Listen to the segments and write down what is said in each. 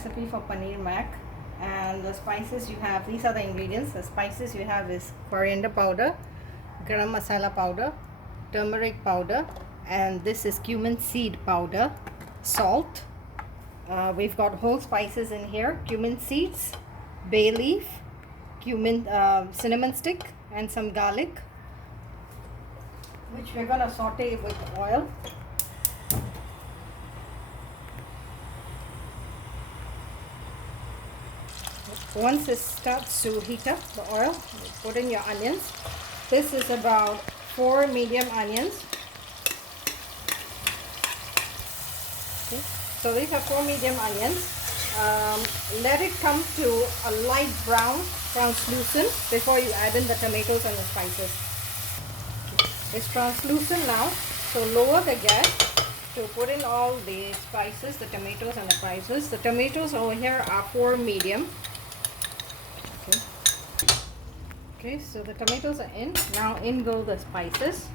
recipe for paneer mac, and the spices you have, these are the ingredients. The spices you have is coriander powder, garam masala powder, turmeric powder, and this is cumin seed powder, salt. We've got whole spices in here: cumin seeds, bay leaf, cumin, cinnamon stick, and some garlic, which we're gonna saute with oil. Once it starts to heat up, the oil, put in your onions. This is about 4 medium onions. Okay. So these are 4 medium onions. Let it come to a light brown, translucent, before you add in the tomatoes and the spices. It's translucent now, so lower the gas to put in all the spices, the tomatoes and the spices. The tomatoes over here are 4 medium. Okay, so the tomatoes are in. Now in go the spices.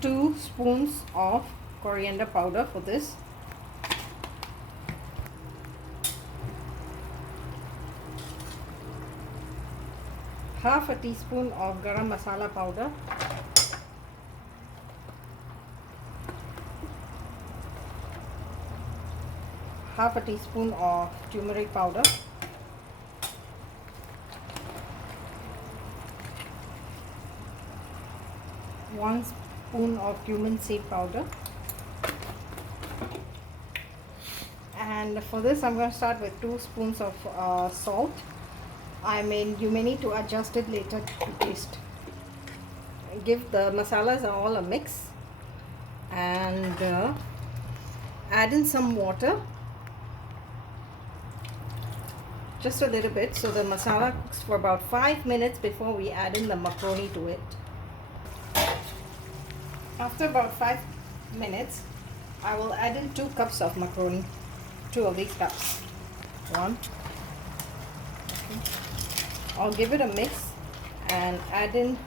Two spoons of coriander powder for this. Half a teaspoon of garam masala powder. Half a teaspoon of turmeric powder. One spoon of cumin seed powder. And for this I'm going to start with 2 spoons of salt. You may need to adjust it later to taste. Give the masalas all a mix and add in some water. Just a little bit, so the masala cooks for about 5 minutes before we add in the macaroni to it. After about 5 minutes, I will add in 2 cups of macaroni, 2 of these cups. 1. Okay. I'll give it a mix and add in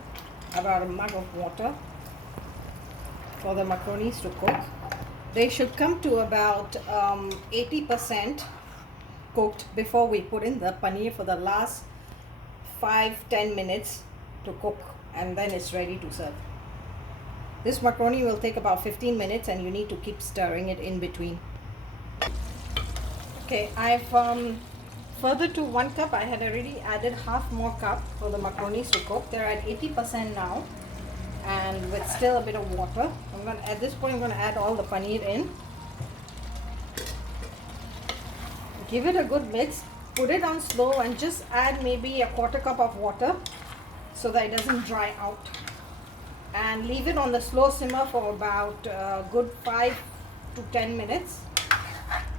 about a mug of water for the macaronis to cook. They should come to about 80% cooked before we put in the paneer for the last 5-10 minutes to cook, and then it's ready to serve. This macaroni will take about 15 minutes and you need to keep stirring it in between. Okay, I've further to 1 cup, I had already added half more cup for the macaronis to cook. They're at 80% now, and with still a bit of water. At this point I'm going to add all the paneer in. Give it a good mix, put it on slow and just add maybe a 1/4 cup of water so that it doesn't dry out. And leave it on the slow simmer for about a good 5 to 10 minutes.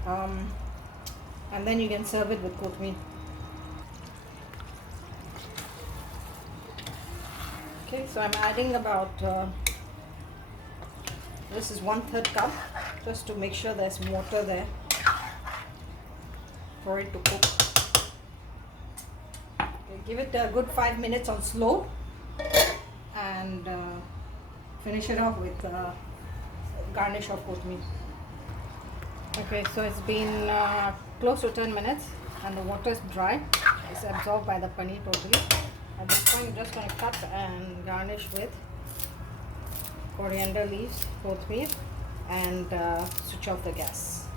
And then you can serve it with kothmeer. Okay, so I'm adding about, this is 1/3 cup, just to make sure there's water there for it to cook. Okay, give it a good 5 minutes on slow and finish it off with garnish of kothmeer. Okay, so it's been close to 10 minutes and the water is dry. It's absorbed by the paneer totally. At this point, you're just going to cut and garnish with coriander leaves, kothmeer, and switch off the gas.